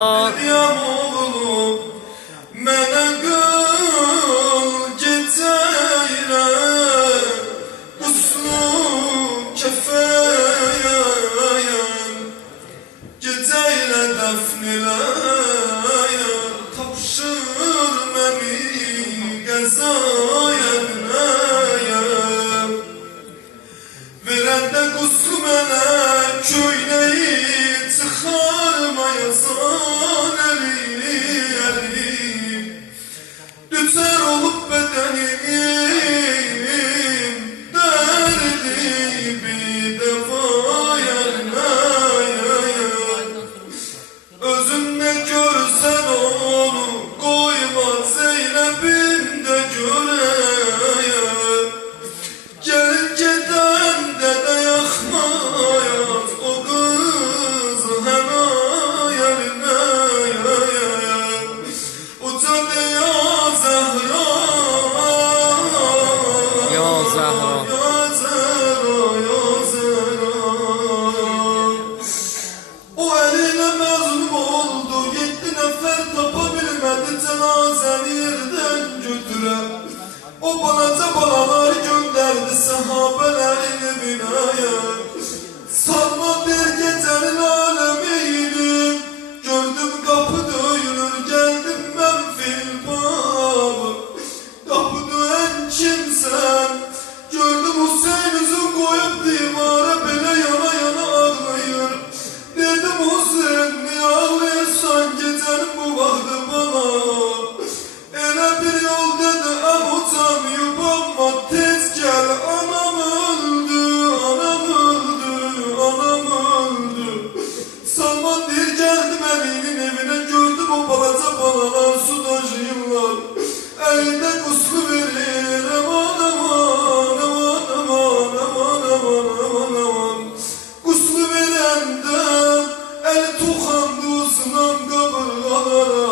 Meryem oğlum, mənə qıl gecəylə, quslu kəfəyəm, gecəylə dəfn eləyəm, tapşır məni qəzayəm nəyəm, verəndə quslu mənə köynəyi çıxarmayasan əli, düçar olub bədənim, dərdi bir dəvayəm nəyəm, özün nə görsən onu qoyma Zeynəbin də görəyəm, gəlin gedən dədə yaxmayaz o qız hənayər nəyəm, uca deyə Zəhra, Ya Zəhra, ya Zəhra, ya Zəhra. O əlinə məzlum oldu, 7 nəfər tapa bilmədi cənazəni yerdən götürə. O balaca balalar göndərdi səhabələrin evinə. Salma bir gecənin aləmiydi, gördüm qapı döyülür, gəldim mən filbabı. Qapı döyən kimsən, gördüm Hüseyin üzüm qoyub divara, belə yana yana ağlayır. Dedim Hüseyin, niyə ağlayırsan gecənin bu vaxtı bana? Elə bir yol dedi, uçam yubanma, tez gəl, anam öldü, anam öldü, anam öldü. Salman deyir, gəldim əlinin evinə, gördüm o balaca balalar suda jıyırlar, əlində quslu verir, aman aman, aman aman, aman aman, aman aman. Quslu verəndə əli toxandı uzunan qabırğalara,